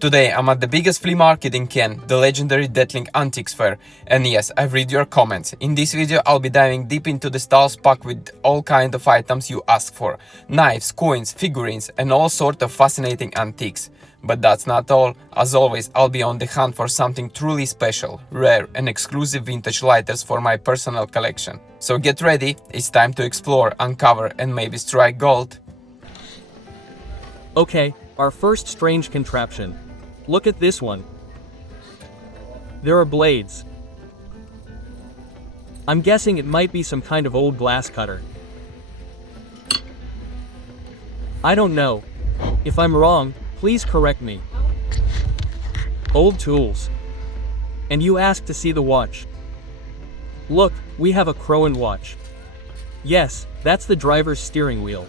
Today I'm at the biggest flea market in Ken, the legendary Deathling Antiques Fair, and yes, I've read your comments. In this video I'll be diving deep into the stalls packed with all kind of items you ask for. Knives, coins, figurines and all sort of fascinating antiques. But that's not all. As always, I'll be on the hunt for something truly special, rare and exclusive vintage lighters for my personal collection. So get ready, it's time to explore, uncover and maybe strike gold. Okay, our first strange contraption. Look at this one. There are blades. I'm guessing it might be some kind of old glass cutter. I don't know. If I'm wrong, please correct me. Old tools. And you asked to see the watch. Look, we have a Crowan watch. Yes, that's the driver's steering wheel.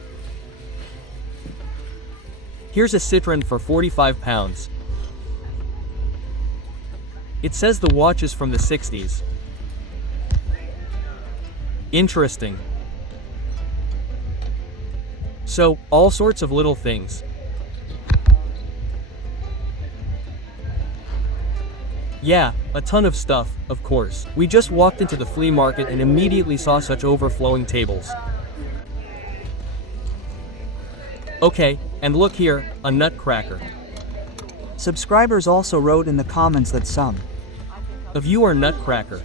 Here's a Citroen for 45 pounds. It says the watch is from the 60s. Interesting. So, all sorts of little things. Yeah, a ton of stuff, of course. We just walked into the flea market and immediately saw such overflowing tables. Okay, and look here, a nutcracker. Subscribers also wrote in the comments that some of you are nutcracker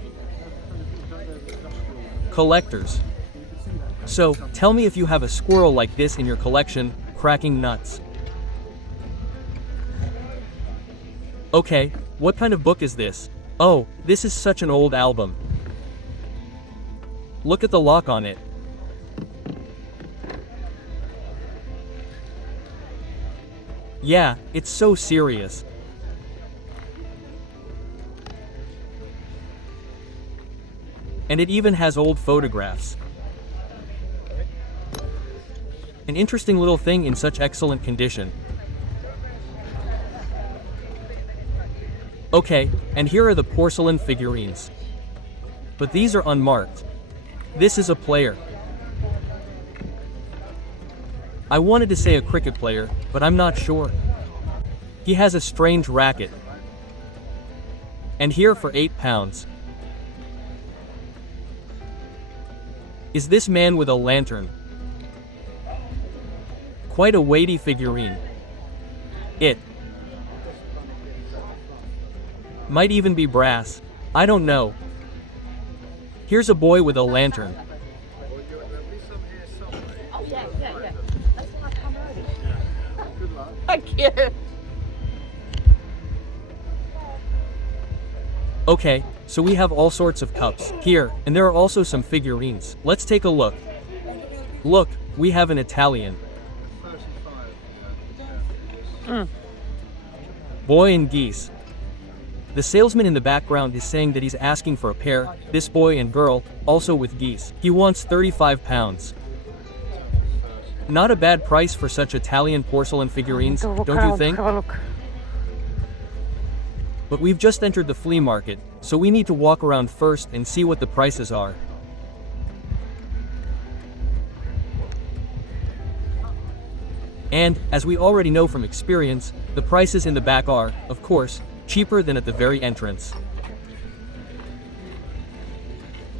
collectors. So, tell me if you have a squirrel like this in your collection, cracking nuts. Okay, what kind of book is this? Oh, this is such an old album. Look at the lock on it. Yeah, it's so serious. And it even has old photographs. An interesting little thing in such excellent condition. Okay, and here are the porcelain figurines. But these are unmarked. This is a player. I wanted to say a cricket player, but I'm not sure. He has a strange racket. And here for 8 pounds. Is this man with a lantern? Quite a weighty figurine. It might even be brass. I don't know. Here's a boy with a lantern. Oh, yeah. That's why I come early. Good luck. Thank you. Okay, so we have all sorts of cups here, and there are also some figurines. Let's take a look. Look, we have an Italian. Boy and geese. The salesman in the background is saying that he's asking for a pair, this boy and girl, also with geese. He wants 35 pounds. Not a bad price for such Italian porcelain figurines, don't you think? But we've just entered the flea market, so we need to walk around first and see what the prices are. And, as we already know from experience, the prices in the back are, of course, cheaper than at the very entrance.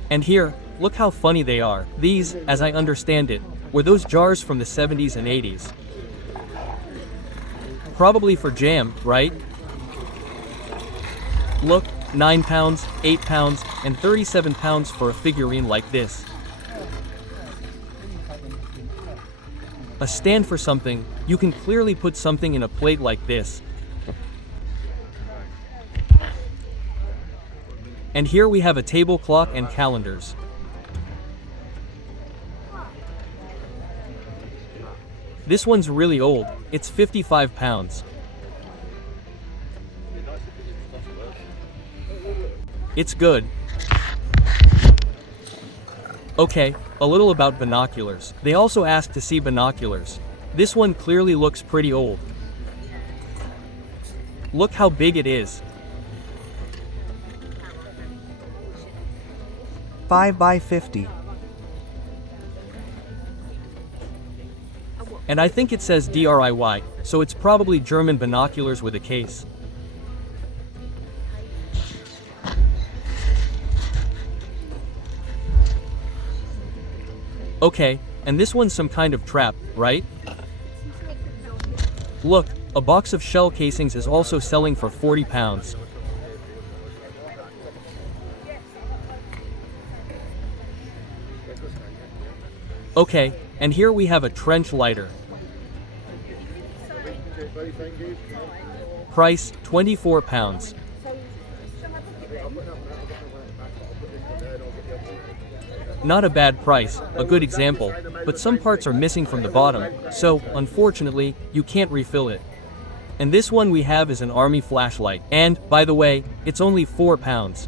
And here, look how funny they are. These, as I understand it, were those jars from the 70s and 80s. Probably for jam, right? Look, 9 pounds, 8 pounds, and 37 pounds for a figurine like this. A stand for something, you can clearly put something in a plate like this. And here we have a table clock and calendars. This one's really old, it's 55 pounds. It's good. Okay, a little about binoculars. They also asked to see binoculars. This one clearly looks pretty old. Look how big it is. 5 by 50. And I think it says DRIY, so it's probably German binoculars with a case. Okay, and this one's some kind of trap, right? Look, a box of shell casings is also selling for £40. Okay, and here we have a trench lighter. Price, £24. Not a bad price, a good example, but some parts are missing from the bottom, so, unfortunately, you can't refill it. And this one we have is an army flashlight, and, by the way, it's only £4.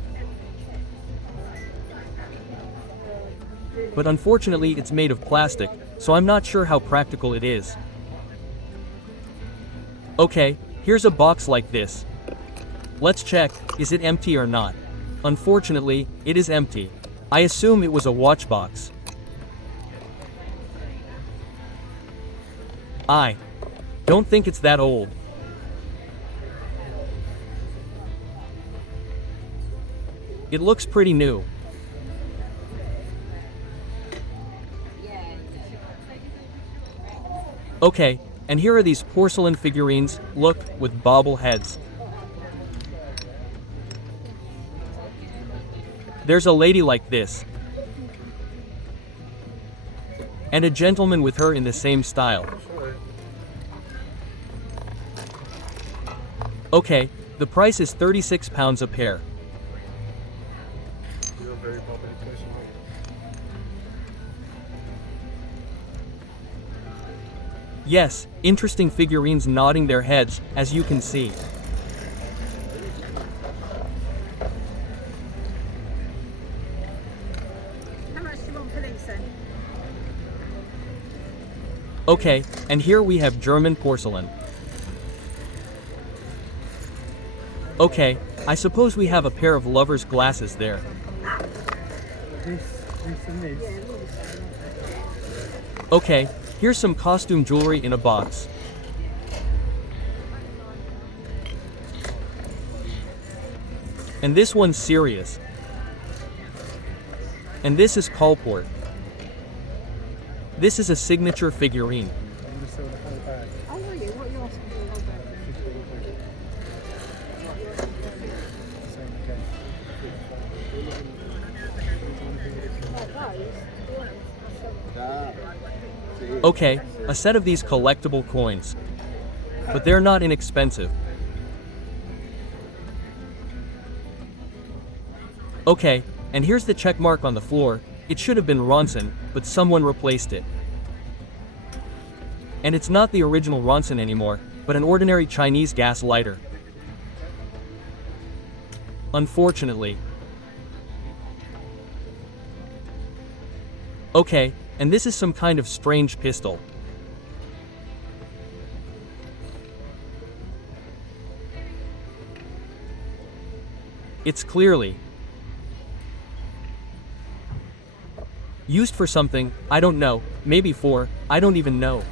But unfortunately it's made of plastic, so I'm not sure how practical it is. Okay, here's a box like this. Let's check, is it empty or not? Unfortunately, it is empty. I assume it was a watch box. I don't think it's that old. It looks pretty new. Okay, and here are these porcelain figurines, look, with bobble heads. There's a lady like this. And a gentleman with her in the same style. Okay, the price is £36 a pair. Yes, interesting figurines nodding their heads, as you can see. How much do you want for these then? Okay, and here we have German porcelain. Okay, I suppose we have a pair of lover's glasses there. Okay, here's some costume jewelry in a box. And this one's serious. And this is Colport. This is a signature figurine. Oh, are you? What are you asking for? Okay, a set of these collectible coins. But they're not inexpensive. Okay, and here's the check mark on the floor. It should have been Ronson, but someone replaced it. And it's not the original Ronson anymore, but an ordinary Chinese gas lighter. Unfortunately. Okay, and this is some kind of strange pistol. It's clearly used for something, I don't know, maybe for, I don't even know.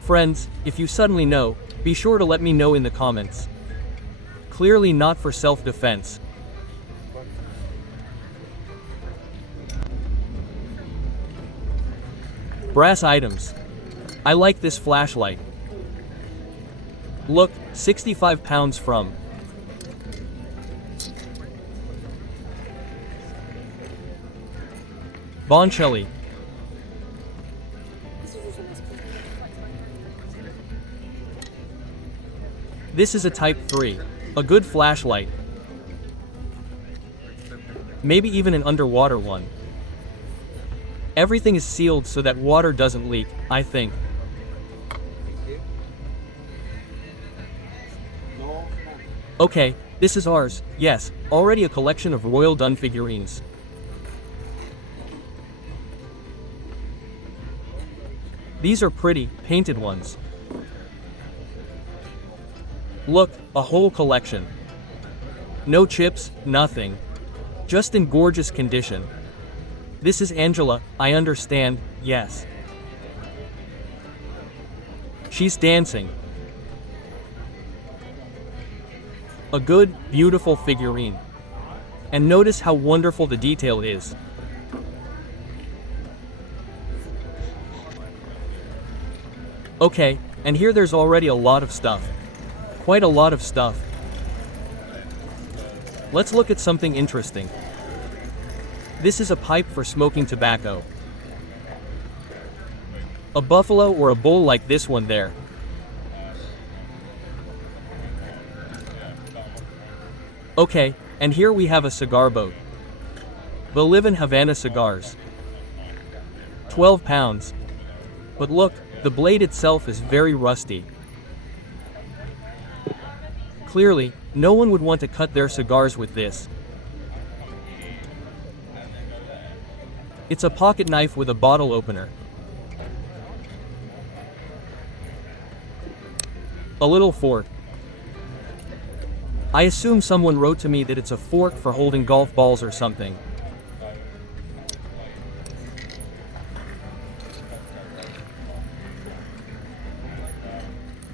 Friends, if you suddenly know, be sure to let me know in the comments. Clearly not for self-defense. Brass items. I like this flashlight. Look, £65 from Boncelli. This is a Type 3. A good flashlight. Maybe even an underwater one. Everything is sealed so that water doesn't leak, I think. Okay, this is ours, yes, already a collection of Royal Dun figurines. These are pretty, painted ones. Look, a whole collection. No chips, nothing. Just in gorgeous condition. This is Angela, I understand, yes. She's dancing. A good, beautiful figurine. And notice how wonderful the detail is. Okay, and here there's already a lot of stuff. Quite a lot of stuff. Let's look at something interesting. This is a pipe for smoking tobacco. A buffalo or a bull like this one there. Okay, and here we have a cigar boat. The Live in Havana cigars. 12 pounds. But look, the blade itself is very rusty. Clearly, no one would want to cut their cigars with this. It's a pocket knife with a bottle opener. A little fork. I assume someone wrote to me that it's a fork for holding golf balls or something.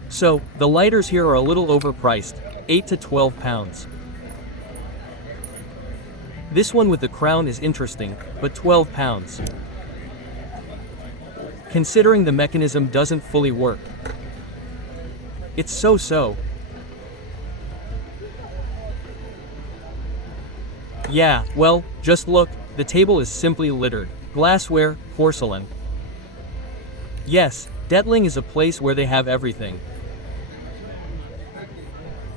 So, the lighters here are a little overpriced, 8 to 12 pounds. This one with the crown is interesting, but 12 pounds. Considering the mechanism doesn't fully work. It's so-so. Yeah, well, just look, the table is simply littered. Glassware, porcelain. Yes, Detling is a place where they have everything.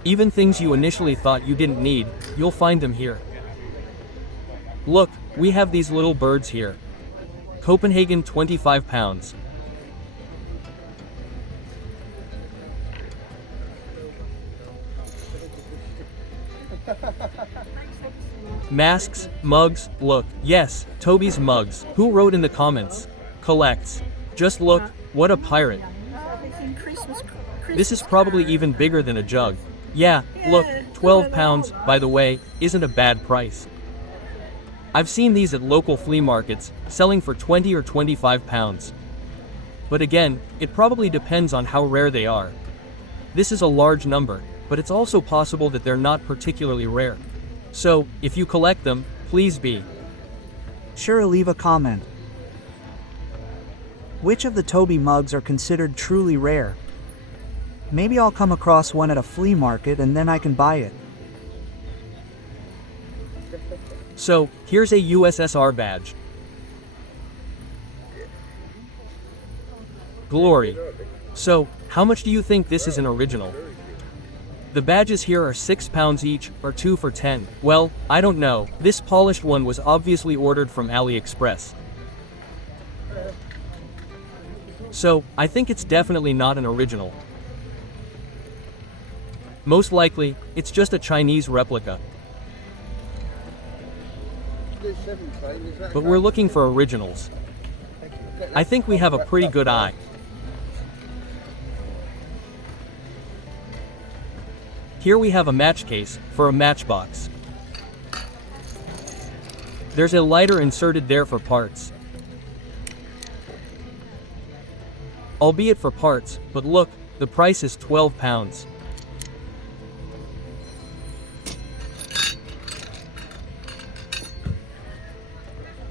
Even things you initially thought you didn't need, you'll find them here. Look, we have these little birds here. Copenhagen 25 pounds. Masks, mugs, look, yes, Toby's mugs. Who wrote in the comments? Collects. Just look, what a pirate. This is probably even bigger than a jug. Yeah, look, 12 pounds, by the way, isn't a bad price. I've seen these at local flea markets, selling for 20 or 25 pounds. But again, it probably depends on how rare they are. This is a large number, but it's also possible that they're not particularly rare. So, if you collect them, please be sure to leave a comment. Which of the Toby mugs are considered truly rare? Maybe I'll come across one at a flea market and then I can buy it. So, here's a USSR badge. Glory. So, how much do you think this is an original? The badges here are 6 pounds each, or 2 for 10. Well, I don't know. This polished one was obviously ordered from AliExpress. So, I think it's definitely not an original. Most likely, it's just a Chinese replica. But we're looking for originals. I think we have a pretty good eye. Here we have a match case for a matchbox. There's a lighter inserted there for parts. Albeit for parts, but look, the price is 12 pounds.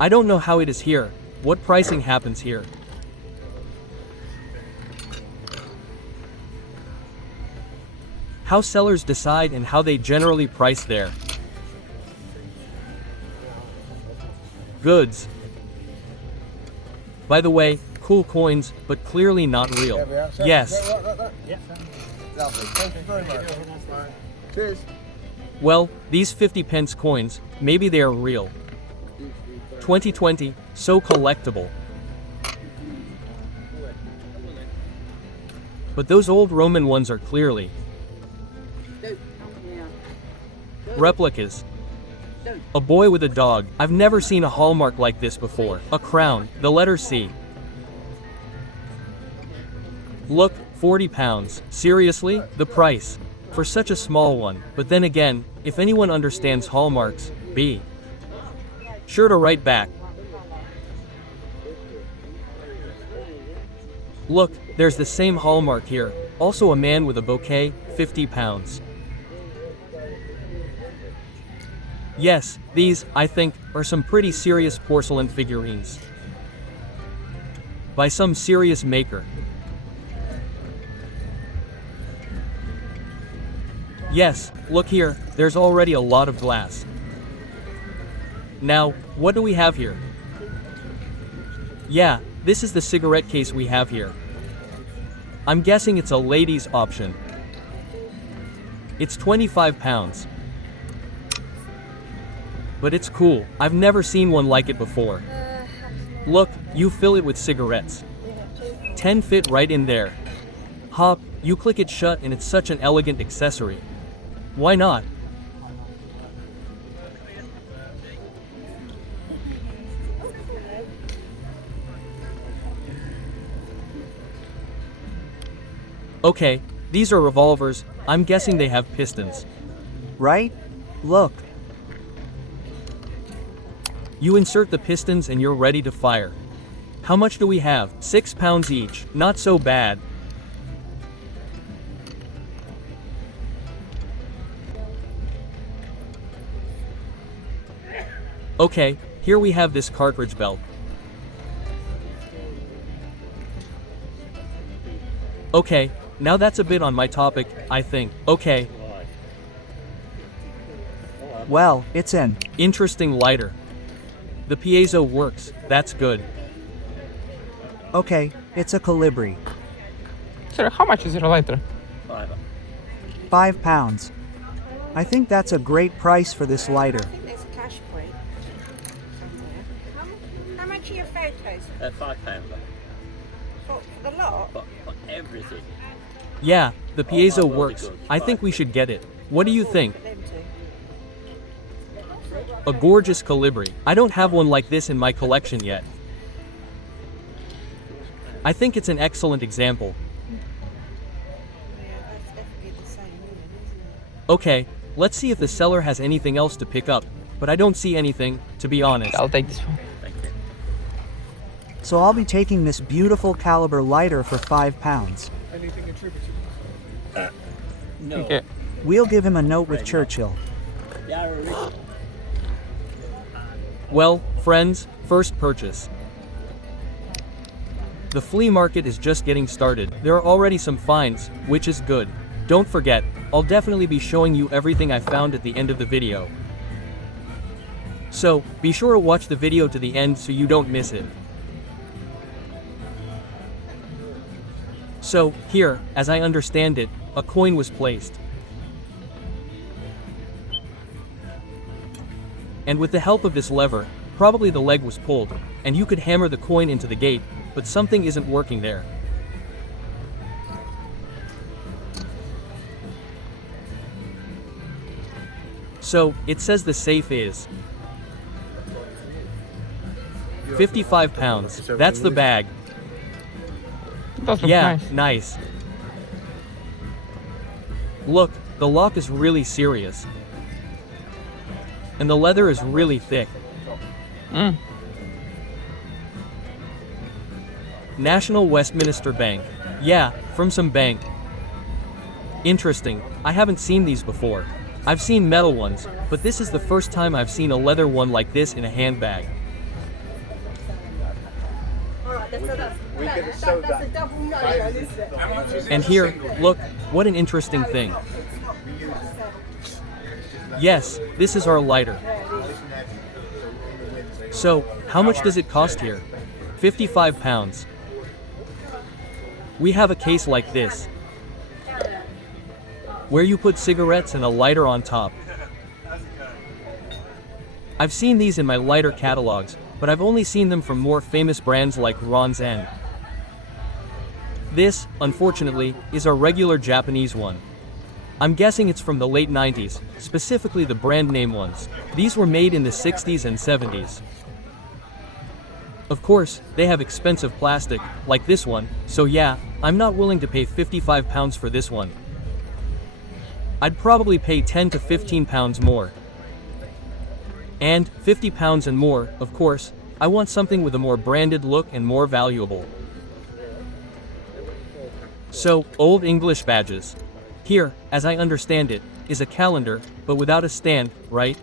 I don't know how it is here, what pricing happens here. How sellers decide and how they generally price their goods. By the way, cool coins, but clearly not real. Yes. Lovely. Thank you very much. Cheers. Well, these 50 pence coins, maybe they are real. 2020, so collectible. But those old Roman ones are clearly replicas. A boy with a dog. I've never seen a hallmark like this before. A crown, the letter C. Look, 40 pounds. Seriously? The price. For such a small one. But then again, if anyone understands hallmarks, be sure to write back. Look, there's the same hallmark here, also a man with a bouquet, 50 pounds. Yes, these, I think, are some pretty serious porcelain figurines. By some serious maker. Yes, look here, there's already a lot of glass. Now, what do we have here? Yeah, this is the cigarette case we have here. I'm guessing it's a ladies' option. It's 25 pounds. But it's cool, I've never seen one like it before. Look, you fill it with cigarettes. 10 fit right in there. Hop, you click it shut and it's such an elegant accessory. Why not? Okay, these are revolvers, I'm guessing they have pistons. Right? Look. You insert the pistons and you're ready to fire. How much do we have? 6 pounds each, not so bad. Okay, here we have this cartridge belt. Okay, now that's a bit on my topic, I think. Okay. Well, it's an Interesting lighter. The piezo works, that's good. okay, it's a colibri. Sir, how much is your lighter? 5 pounds. I think that's a great price for this lighter. I think there's a cash point somewhere. How much are your photos? £5 For the lot? for everything. Yeah, the piezo Oh, works. good. I think we should get it. What do you think? Them two. A gorgeous colibri. I don't have one like this in my collection yet. I think it's an excellent example. Yeah, that's definitely the same woman, isn't it? Okay, let's see if the seller has anything else to pick up, but I don't see anything, to be honest. I'll take this one. Thank you. So I'll be taking this beautiful caliber lighter for 5 pounds. No. Okay. We'll give him a note with Churchill. They are original. Well, friends, first purchase. The flea market is just getting started. There are already some finds, which is good. Don't forget, I'll definitely be showing you everything I found at the end of the video. So, be sure to watch the video to the end so you don't miss it. So, here, as I understand it, a coin was placed. And with the help of this lever, probably the leg was pulled, and you could hammer the coin into the gate, but something isn't working there. So, it says the safe is 55 pounds. That's the bag. Does look Yeah, nice. nice. Look, the lock is really serious. And the leather is really thick. Mm. National Westminster Bank. Yeah, from some bank. Interesting, I haven't seen these before. I've seen metal ones, but this is the first time I've seen a leather one like this in a handbag. And here, look, what an interesting thing. Yes, this is our lighter. So, how much does it cost here? 55 pounds. We have a case like this, where you put cigarettes and a lighter on top. I've seen these in my lighter catalogs, but I've only seen them from more famous brands like Ron's End. This, unfortunately, is a regular Japanese one. I'm guessing it's from the late 90s, specifically the brand name ones. These were made in the 60s and 70s. Of course, they have expensive plastic, like this one, so yeah, I'm not willing to pay 55 pounds for this one. I'd probably pay 10 to 15 pounds more. And 50 pounds and more, of course, I want something with a more branded look and more valuable. So, Old English badges. Here, as I understand it, is a calendar, but without a stand, right?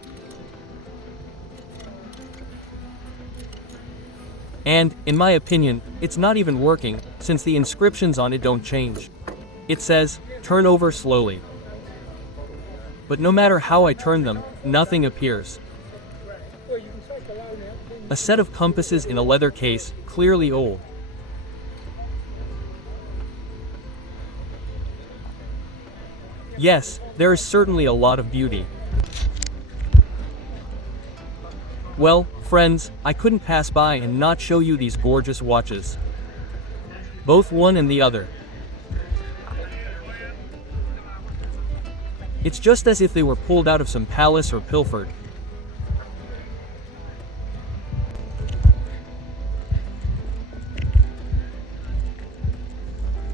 And, in my opinion, it's not even working, since the inscriptions on it don't change. It says, turn over slowly. But no matter how I turn them, nothing appears. A set of compasses in a leather case, clearly old. Yes, there is certainly a lot of beauty. Well, friends, I couldn't pass by and not show you these gorgeous watches. Both one and the other. It's just as if they were pulled out of some palace or pilfered.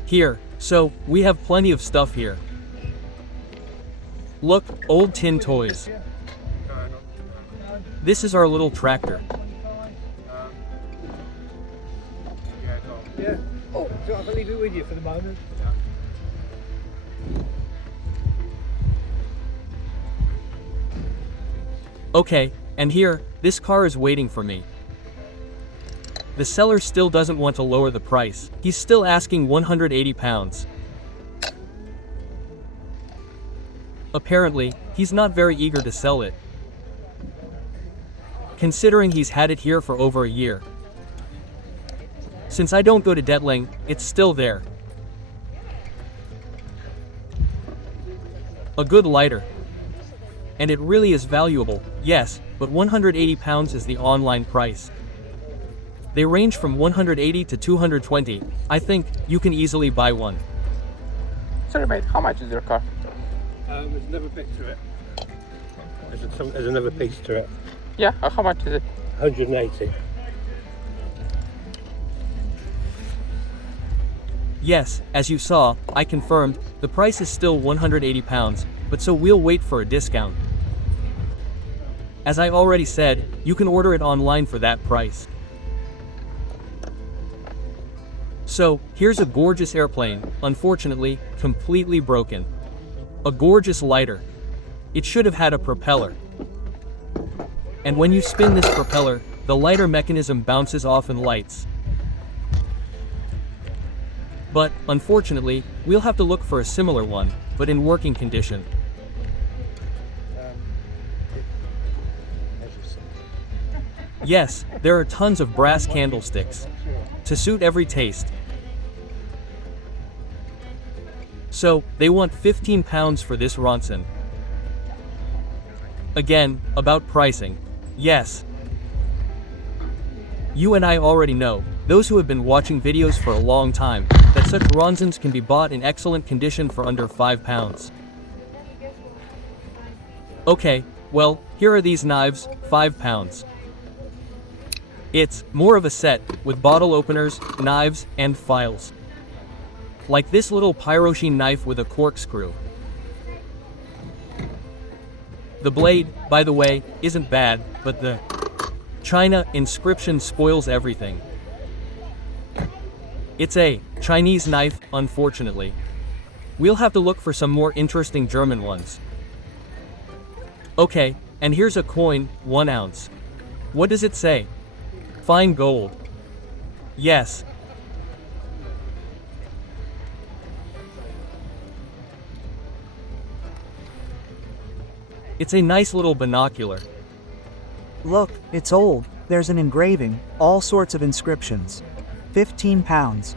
Here, so, we have plenty of stuff here. Look, old tin toys. This is our little tractor. Yeah. Oh, do I have to leave it with you for the moment? Okay, and here, this car is waiting for me. The seller still doesn't want to lower the price. He's still asking £180. Apparently, he's not very eager to sell it, considering he's had it here for over a year. Since I don't go to Detling, it's still there. A good lighter. And it really is valuable, yes, but £180 is the online price. They range from 180 to 220. I think you can easily buy one. Sorry mate, how much is your car? There's another bit to it. There's another piece to it. Yeah, how much is it? 180. Yes, as you saw, I confirmed, the price is still £180, but so we'll wait for a discount. As I already said, you can order it online for that price. So, here's a gorgeous airplane, unfortunately, completely broken. A gorgeous lighter. It should have had a propeller. And when you spin this propeller, the lighter mechanism bounces off and lights. But, unfortunately, we'll have to look for a similar one, but in working condition. Yes, there are tons of brass candlesticks. To suit every taste. So, they want £15 for this Ronson. Again, about pricing. Yes. You and I already know, those who have been watching videos for a long time, that such Ronsons can be bought in excellent condition for under £5. Okay, well, here are these knives, £5. It's more of a set, with bottle openers, knives, and files. Like this little pyrosheen knife with a corkscrew. The blade, by the way, isn't bad, but the China inscription spoils everything. It's a Chinese knife, unfortunately. We'll have to look for some more interesting German ones. Okay, and here's a coin, 1 ounce. What does it say? Fine gold. Yes. It's a nice little binocular. Look, it's old. There's an engraving, all sorts of inscriptions. £15.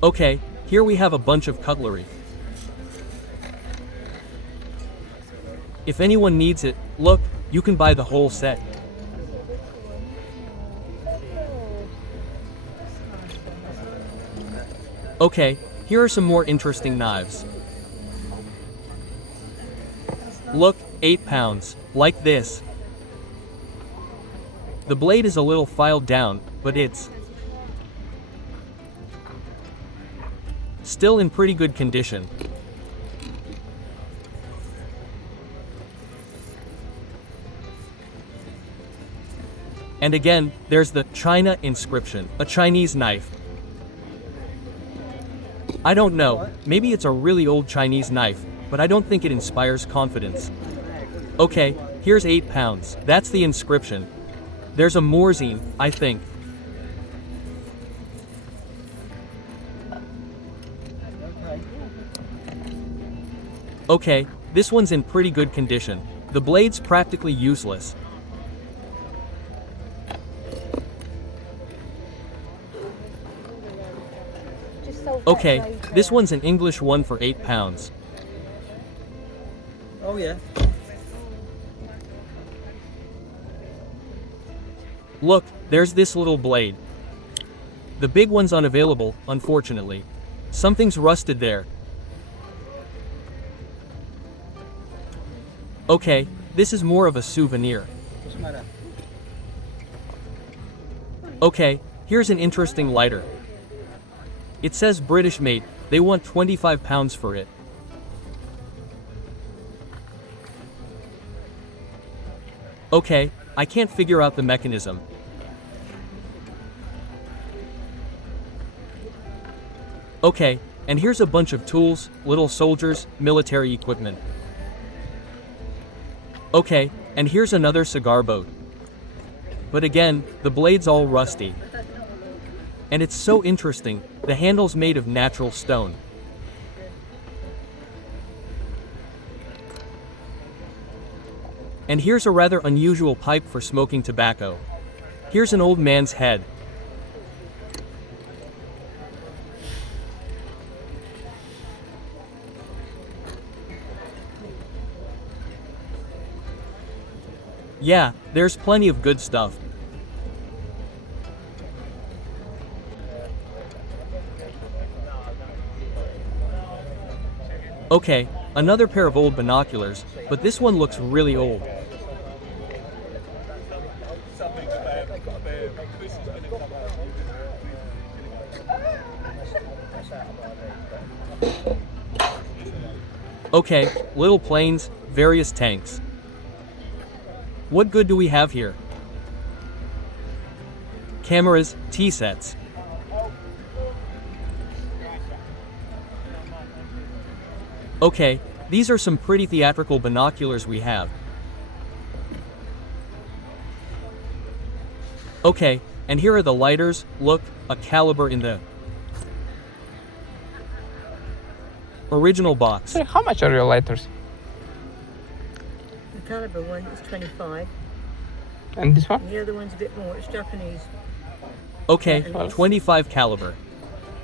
Okay, here we have a bunch of cutlery. If anyone needs it, look, you can buy the whole set. Okay, here are some more interesting knives. Look, £8, like this. The blade is a little filed down, but it's still in pretty good condition. And again, there's the China inscription, a Chinese knife. I don't know, maybe it's a really old Chinese knife, but I don't think it inspires confidence. Okay, here's £8. That's the inscription. There's a Morzine, I think. Okay, this one's in pretty good condition. The blade's practically useless. Just sold Okay, that, this one's an English one for £8. Oh yeah. Look, there's this little blade. The big one's unavailable, unfortunately. Something's rusted there. Okay, this is more of a souvenir. What's the matter? Okay, here's an interesting lighter. It says British made, they want £25 for it. Okay, I can't figure out the mechanism. Okay, and here's a bunch of tools, little soldiers, military equipment. Okay, and here's another cigar boat. But again, the blade's all rusty. And it's so interesting, the handle's made of natural stone. And here's a rather unusual pipe for smoking tobacco. Here's an old man's head. Yeah, there's plenty of good stuff. Okay, another pair of old binoculars, but this one looks really old. Okay, little planes, various tanks. What good do we have here? Cameras, tea sets. Okay, these are some pretty theatrical binoculars we have. Okay, and here are the lighters. Look, a caliber in the original box. So how much are your lighters? The caliber one is 25, And this one? and the other one's a bit more, it's Japanese. Okay, 25 caliber.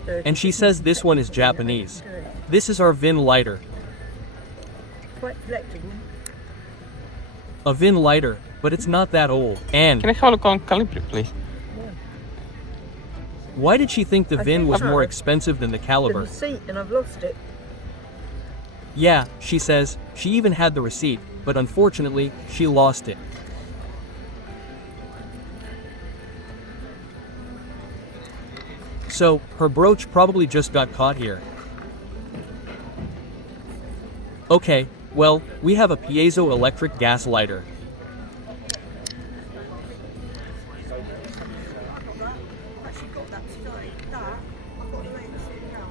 30. And she says this one is Japanese. This is our VIN lighter. Quite collectible. A VIN lighter, but it's not that old. And Can I have a look on caliber, please? why did she think the I VIN think was so. more expensive than the The caliber? receipt, and I've lost it. Yeah, she says, she even had the receipt, but unfortunately, she lost it. So, her brooch probably just got caught here. Okay, well, we have a piezoelectric gas lighter.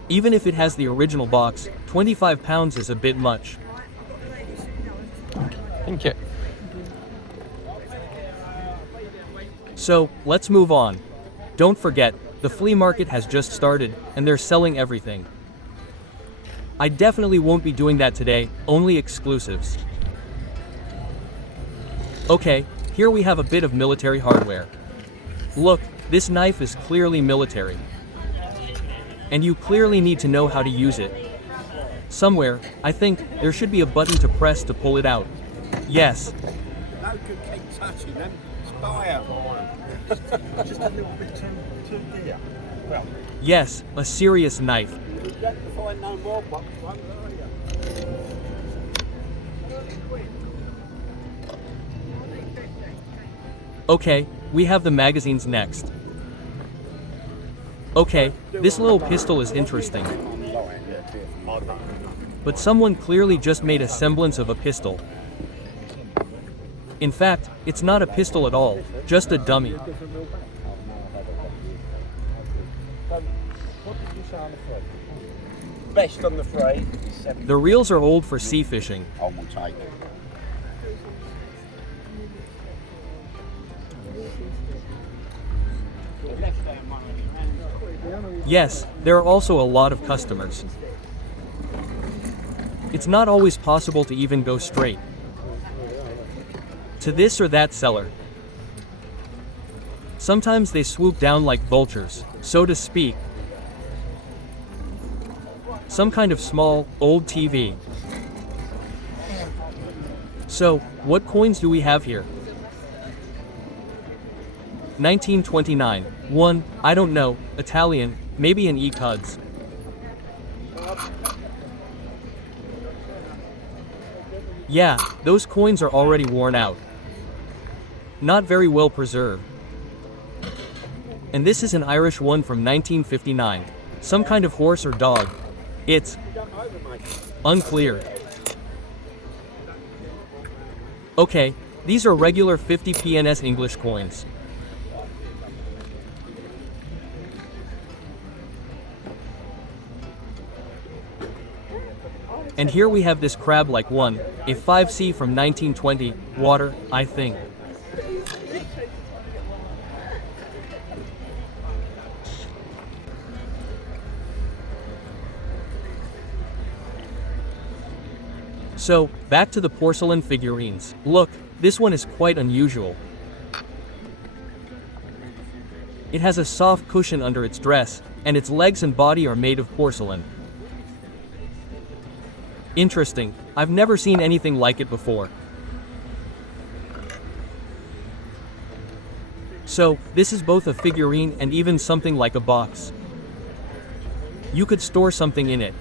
Even if it has the original box, £25 is a bit much. Thank you. So, let's move on. Don't forget, the flea market has just started, and they're selling everything. I definitely won't be doing that today, only exclusives. Okay, here we have a bit of military hardware. Look, this knife is clearly military. And you clearly need to know how to use it. Somewhere, I think, there should be a button to press to pull it out. Yes. No good keep touching them. Spy out. Just a little bit too dear. Well, Yes, a serious knife. you don't find no more ones, are you? Okay, we have the magazines next. Okay, this little pistol is interesting. But someone clearly just made a semblance of a pistol. In fact, it's not a pistol at all, just a dummy. Best on the fray. The reels are old for sea fishing. I will take it. Yes, there are also a lot of customers. It's not always possible to even go straight to this or that seller. Sometimes they swoop down like vultures, so to speak. Some kind of small, old TV. So, what coins do we have here? 1929. One, I don't know, Italian, maybe an e-cuds. Yeah, those coins are already worn out. Not very well preserved. And this is an Irish one from 1959. Some kind of horse or dog. It's unclear. Okay, these are regular 50 PNS English coins. And here we have this crab-like one, a 5C from 1920, water, I think. So, back to the porcelain figurines. Look, this one is quite unusual. It has a soft cushion under its dress, and its legs and body are made of porcelain. Interesting, I've never seen anything like it before. So, this is both a figurine and even something like a box. You could store something in it.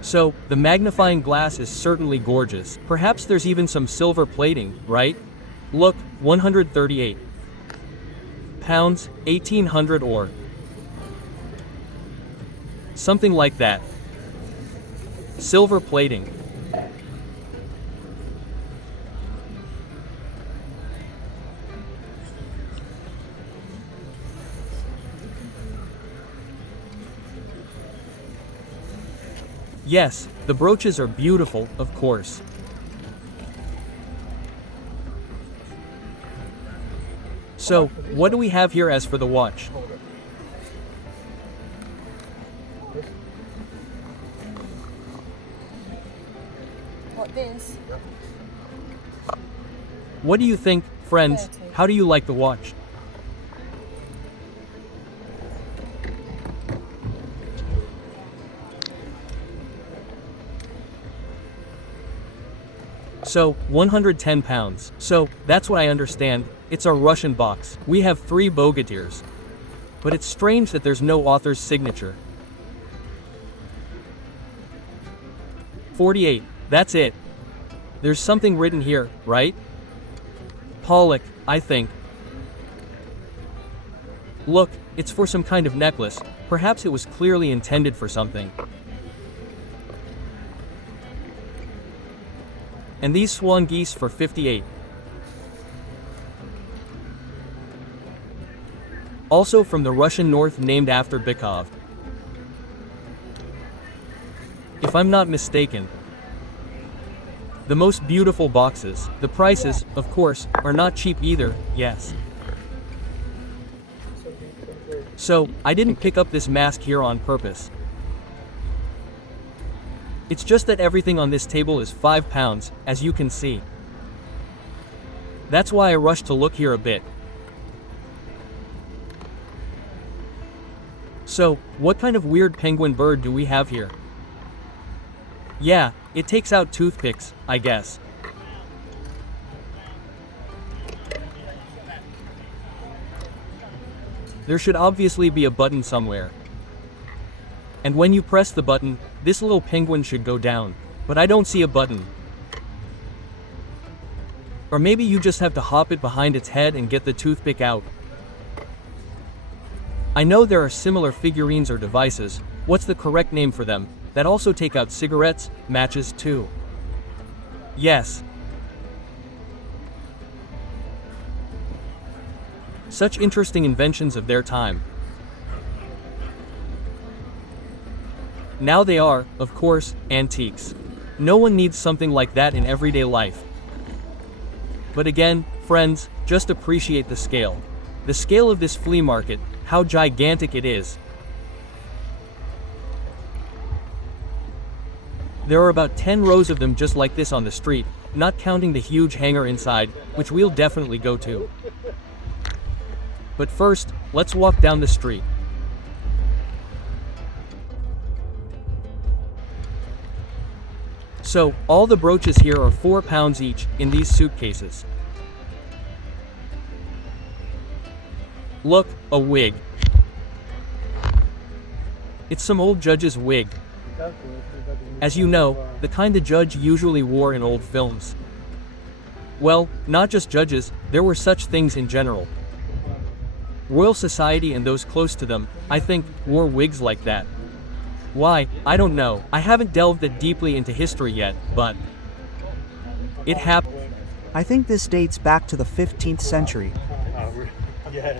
So, the magnifying glass is certainly gorgeous. Perhaps there's even some silver plating, right? Look, 138 pounds, 1800 or something like that. Silver plating. Yes, the brooches are beautiful, of course. So, what do we have here as for the watch? What this? What do you think, friends? How do you like the watch? So, 110 pounds. So, that's what I understand. It's a Russian box. We have 3 bogatirs. But it's strange that there's no author's signature. 48. That's it. There's something written here, right? Pollock, I think. Look, it's for some kind of necklace. Perhaps it was clearly intended for something. And these swan geese for 58. Also from the Russian north, named after Bykov. If I'm not mistaken. The most beautiful boxes. The prices, of course, are not cheap either, yes. So, I didn't pick up this mask here on purpose. It's just that everything on this table is 5 pounds, as you can see. That's why I rushed to look here a bit. So, what kind of weird penguin bird do we have here? Yeah, it takes out toothpicks, I guess. There should obviously be a button somewhere. And when you press the button, this little penguin should go down. But I don't see a button. Or maybe you just have to hop it behind its head and get the toothpick out. I know there are similar figurines or devices. What's the correct name for them? that also take out cigarettes, matches too. Yes. Such interesting inventions of their time. Now they are, of course, antiques. No one needs something like that in everyday life. But again, friends, just appreciate the scale. The scale of this flea market, how gigantic it is. There are about 10 rows of them just like this on the street, not counting the huge hangar inside, which we'll definitely go to. But first, let's walk down the street. So, all the brooches here are £4 each, in these suitcases. Look, a wig. It's some old judge's wig. As you know, the kind the judge usually wore in old films. Well, not just judges, there were such things in general. Royal Society and those close to them, I think, wore wigs like that. Why, I don't know, I haven't delved that deeply into history yet, but it happened. I think this dates back to the 15th century. Yeah.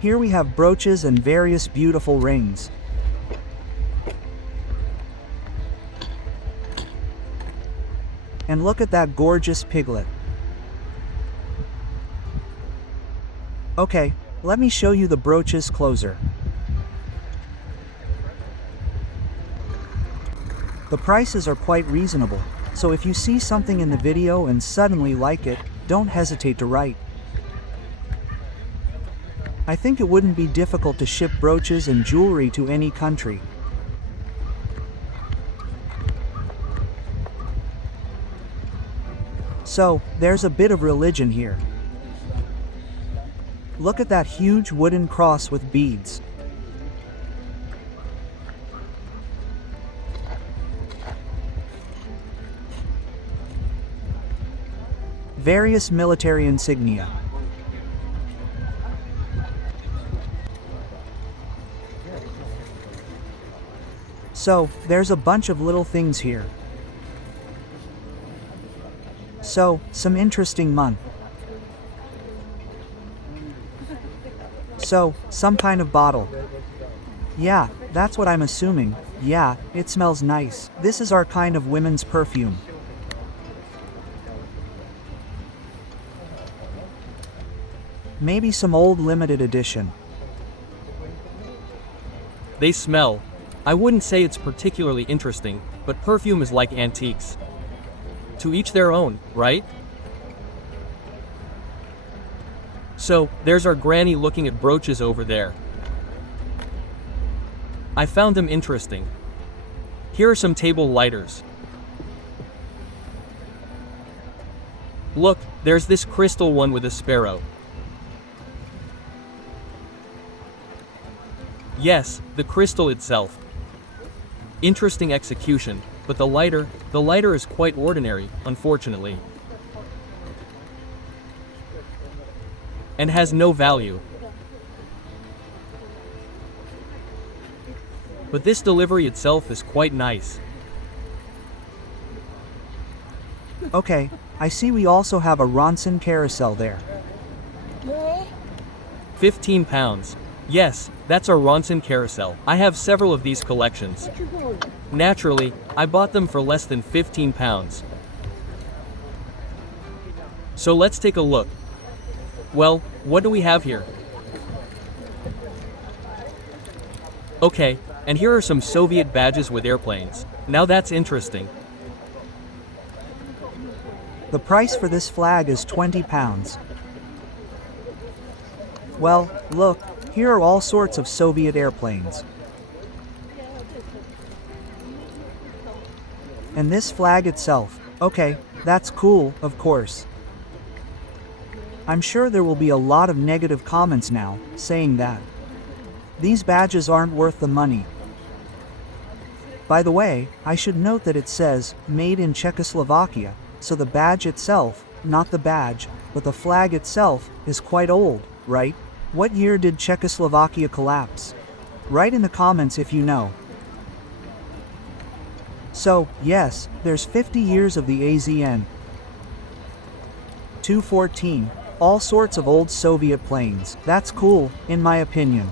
Here we have brooches and various beautiful rings. And look at that gorgeous piglet. Okay, let me show you the brooches closer. The prices are quite reasonable, so if you see something in the video and suddenly like it, don't hesitate to write. I think it wouldn't be difficult to ship brooches and jewelry to any country. So, there's a bit of religion here. Look at that huge wooden cross with beads. Various military insignia. So, there's a bunch of little things here. So, some interesting month. So, some kind of bottle. Yeah, that's what I'm assuming. Yeah, it smells nice. This is our kind of women's perfume. Maybe some old limited edition. They smell. I wouldn't say it's particularly interesting, but perfume is like antiques. To each their own, right? So, there's our granny looking at brooches over there. I found them interesting. Here are some table lighters. Look, there's this crystal one with a sparrow. Yes, the crystal itself. Interesting execution, but the lighter is quite ordinary, unfortunately. And has no value. But this delivery itself is quite nice. Okay, I see we also have a Ronson carousel there. £15. Yes, that's our Ronson carousel. I have several of these collections. Naturally, I bought them for less than £15. So let's take a look. Well, what do we have here? Okay, and here are some Soviet badges with airplanes. Now that's interesting. The price for this flag is £20. Well, look, here are all sorts of Soviet airplanes. And this flag itself, okay, that's cool, of course. I'm sure there will be a lot of negative comments now, saying that these badges aren't worth the money. By the way, I should note that it says, made in Czechoslovakia, so the badge itself, not the badge, but the flag itself, is quite old, right? What year did Czechoslovakia collapse? Write in the comments if you know. So, yes, there's 50 years of the AZN 214, all sorts of old Soviet planes. That's cool, in my opinion.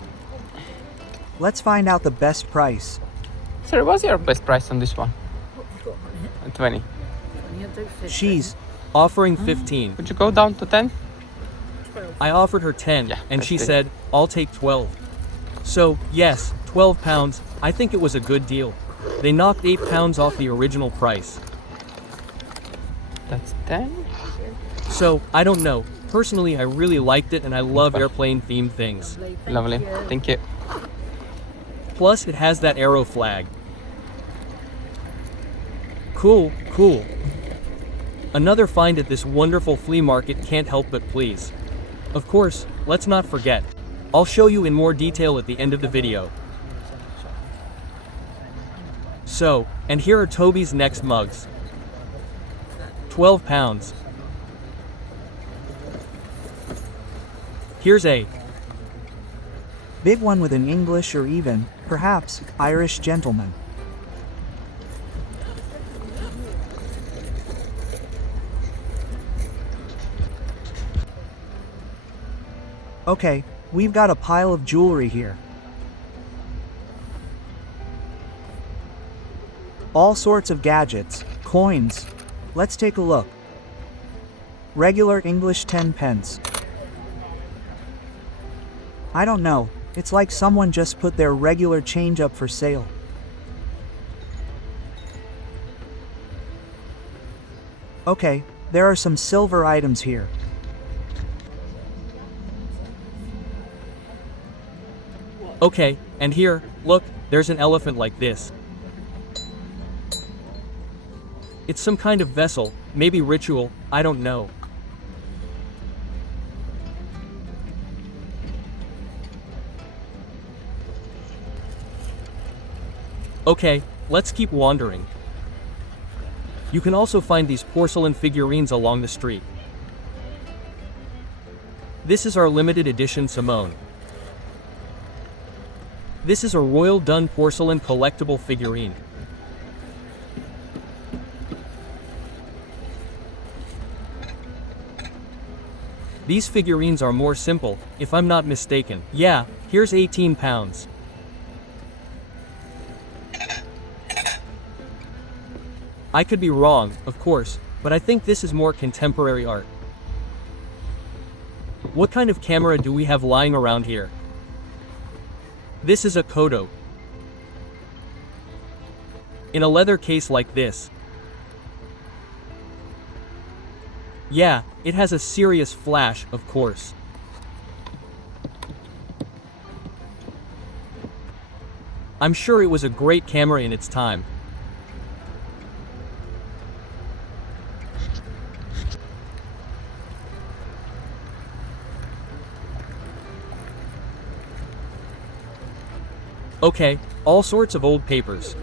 Let's find out the best price. Sir, what's your best price on this one? What have you got on it? 20. And you do 15. She's offering 15. Would you go down to 10? 12. I offered her 10, Yeah, and that's she it. said, I'll take 12. So, yes, 12 pounds, I think it was a good deal. They knocked 8 pounds off the original price. That's 10. So, I don't know. Personally, I really liked it and I love airplane-themed things. Lovely. Thank you. Plus, it has that arrow flag. Cool, cool. Another find at this wonderful flea market can't help but please. Of course, let's not forget. I'll show you in more detail at the end of the video. So, and here are Toby's next mugs. 12 pounds. Here's a Big one with an English or even, perhaps, Irish gentleman. Okay, we've got a pile of jewelry here. All sorts of gadgets, coins. Let's take a look. Regular English 10 pence. I don't know, it's like someone just put their regular change up for sale. Okay, there are some silver items here. Okay, and here, look, there's an elephant like this. It's some kind of vessel, maybe ritual, I don't know. Okay, let's keep wandering. You can also find these porcelain figurines along the street. This is our limited edition Simone. This is a royal done porcelain collectible figurine. These figurines are more simple, if I'm not mistaken. Yeah, here's 18 pounds. I could be wrong, of course, but I think this is more contemporary art. What kind of camera do we have lying around here? This is a Kodo. In a leather case like this. Yeah, it has a serious flash, of course. I'm sure it was a great camera in its time. Okay, all sorts of old papers.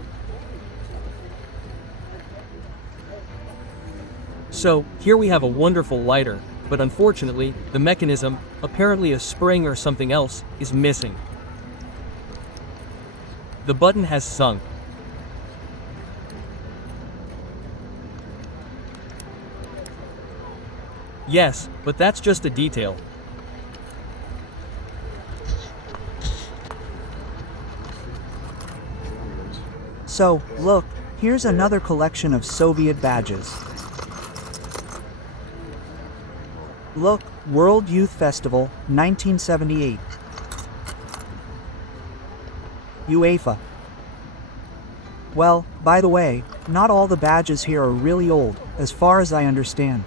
So, here we have a wonderful lighter, but unfortunately, the mechanism, apparently a spring or something else, is missing. The button has sunk. Yes, but that's just a detail. So, look, here's another collection of Soviet badges. Look, World Youth Festival, 1978. UEFA. Well, by the way, not all the badges here are really old, as far as I understand.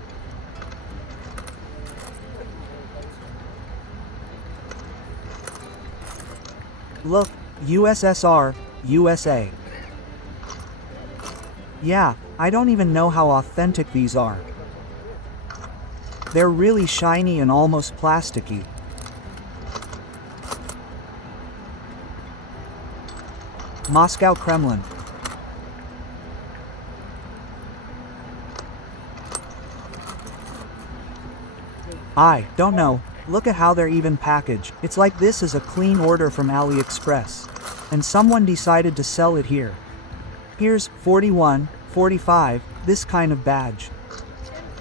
Look, USSR, USA. Yeah, I don't even know how authentic these are. They're really shiny and almost plasticky. Moscow Kremlin. I don't know, look at how they're even packaged. It's like this is a clean order from AliExpress. And someone decided to sell it here. Here's 41, 45, this kind of badge.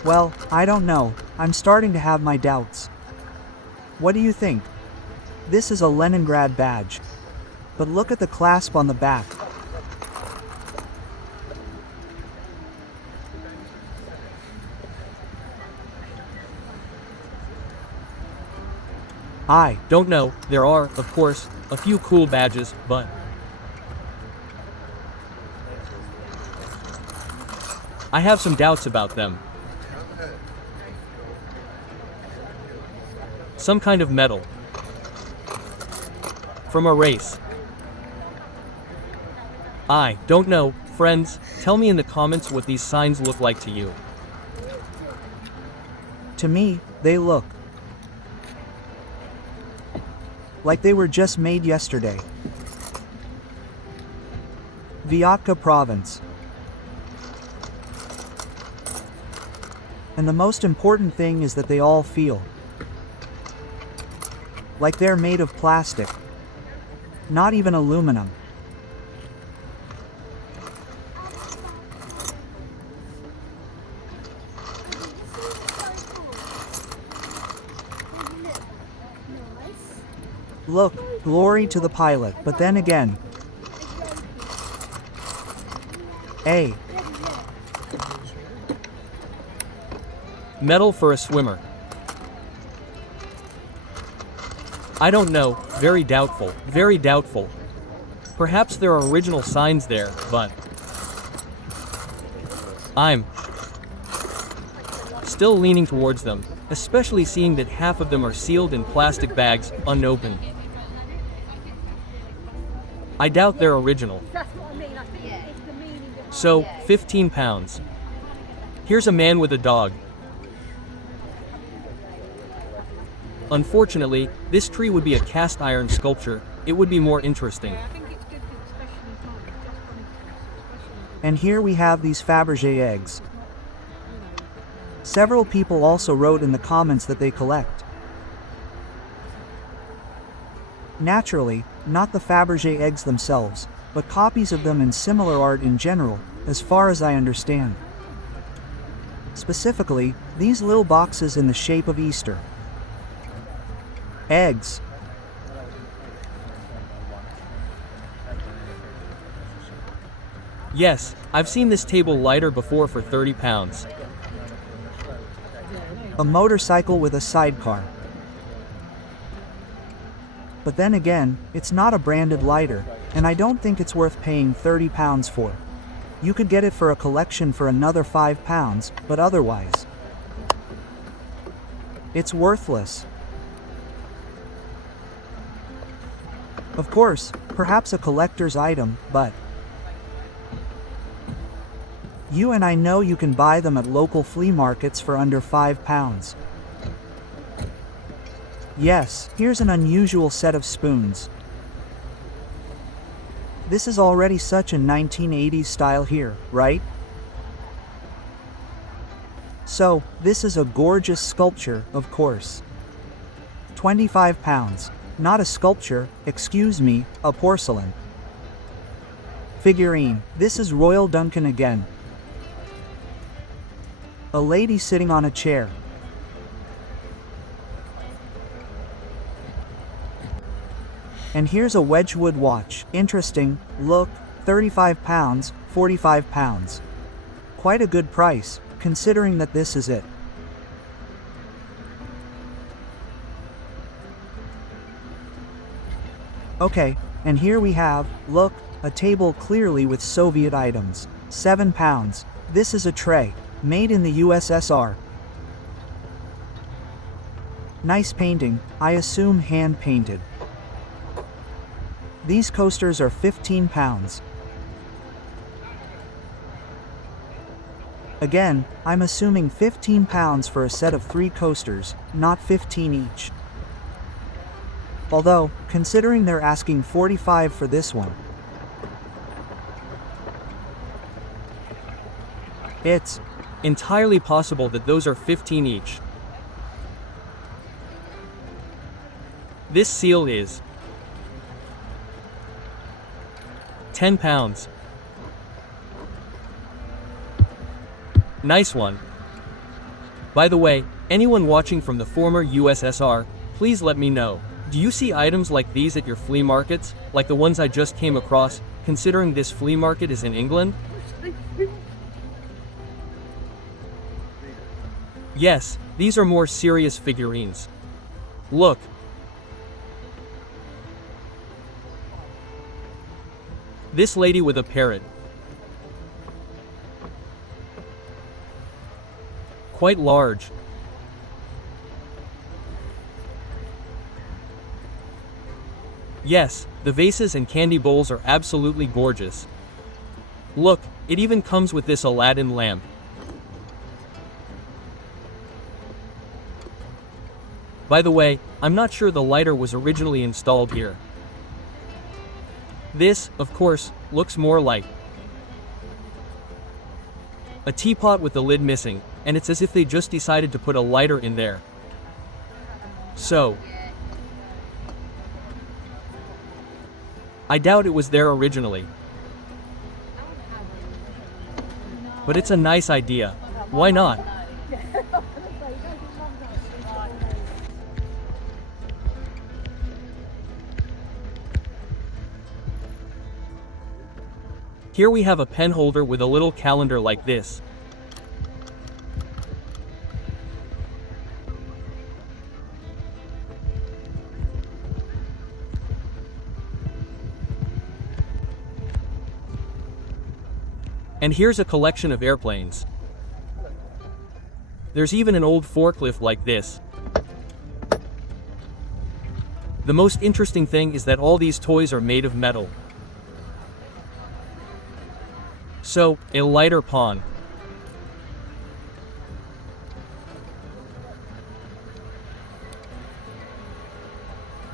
Well, I don't know, I'm starting to have my doubts. What do you think? This is a Leningrad badge. But look at the clasp on the back. I Don't know, there are, of course, a few cool badges, but I have some doubts about them. Some kind of medal. From a race. I don't know, friends, tell me in the comments what these signs look like to you. To me, they look like they were just made yesterday. Vyatka province. And the most important thing is that they all feel like they're made of plastic, not even aluminum. Look, glory to the pilot, but then again. Medal for a swimmer. I don't know, very doubtful, very doubtful. Perhaps there are original signs there, but I'm still leaning towards them, especially seeing that half of them are sealed in plastic bags, unopened. I doubt they're original. That's what I mean. I think it's the meaning of So, 15 pounds. Here's a man with a dog. Unfortunately, this tree would be a cast iron sculpture. It would be more interesting. I think it's good because especially in time, just especially And here we have these Fabergé eggs. Several people also wrote in the comments that they collect. Naturally, not the Fabergé eggs themselves, but copies of them and similar art in general, as far as I understand. Specifically, these little boxes in the shape of Easter eggs. Yes, I've seen this table lighter before for 30 pounds. A motorcycle with a sidecar. But then again, it's not a branded lighter, and I don't think it's worth paying 30 pounds for. You could get it for a collection for another 5 pounds, but otherwise, it's worthless. Of course, perhaps a collector's item, but you and I know you can buy them at local flea markets for under 5 pounds. Yes, here's an unusual set of spoons. This is already such a 1980s style here, right? So, this is a gorgeous sculpture, of course. 25 pounds. Not a sculpture, excuse me, a porcelain figurine. This is Royal Duncan again. A lady sitting on a chair. And here's a Wedgwood watch. Interesting, look, 35 pounds, 45 pounds. Quite a good price, considering that this is it. Okay, and here we have, look, a table clearly with Soviet items. 7 pounds. This is a tray, made in the USSR. Nice painting, I assume hand painted. These coasters are 15 pounds. Again, I'm assuming 15 pounds for a set of 3 coasters, not 15 each. Although, considering they're asking 45 for this one, it's Entirely possible that those are 15 each. This seal is 10 pounds. Nice one. By the way, anyone watching from the former USSR, please let me know. Do you see items like these at your flea markets, like the ones I just came across, considering this flea market is in England? Yes, these are more serious figurines. Look. This lady with a parrot. Quite large. Yes, the vases and candy bowls are absolutely gorgeous. Look, it even comes with this Aladdin lamp. By the way, I'm not sure the lighter was originally installed here. This, of course, looks more like a teapot with the lid missing, and it's as if they just decided to put a lighter in there. So, I doubt it was there originally. But it's a nice idea. Why not? Here we have a pen holder with a little calendar like this. And here's a collection of airplanes. There's even an old forklift like this. The most interesting thing is that all these toys are made of metal. So, a lighter pawn.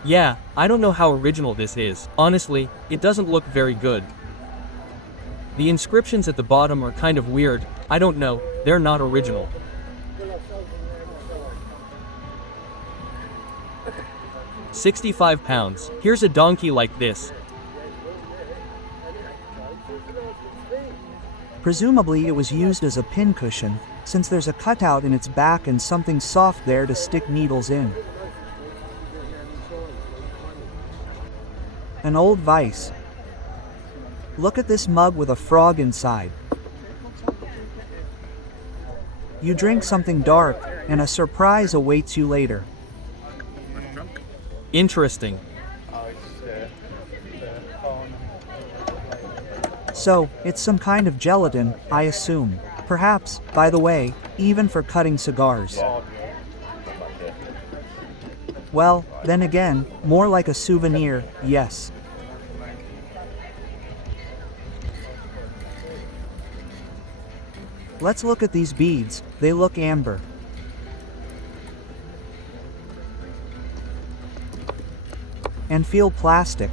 Yeah, I don't know how original this is. Honestly, it doesn't look very good. The inscriptions at the bottom are kind of weird. I don't know, they're not original. £65. Here's a donkey like this. Presumably it was used as a pincushion, since there's a cutout in its back and something soft there to stick needles in. An old vise. Look at this mug with a frog inside. You drink something dark, and a surprise awaits you later. Interesting. So, it's some kind of gelatin, I assume. Perhaps, by the way, even for cutting cigars. Well, then again, more like a souvenir, yes. Let's look at these beads, they look amber. And feel plastic.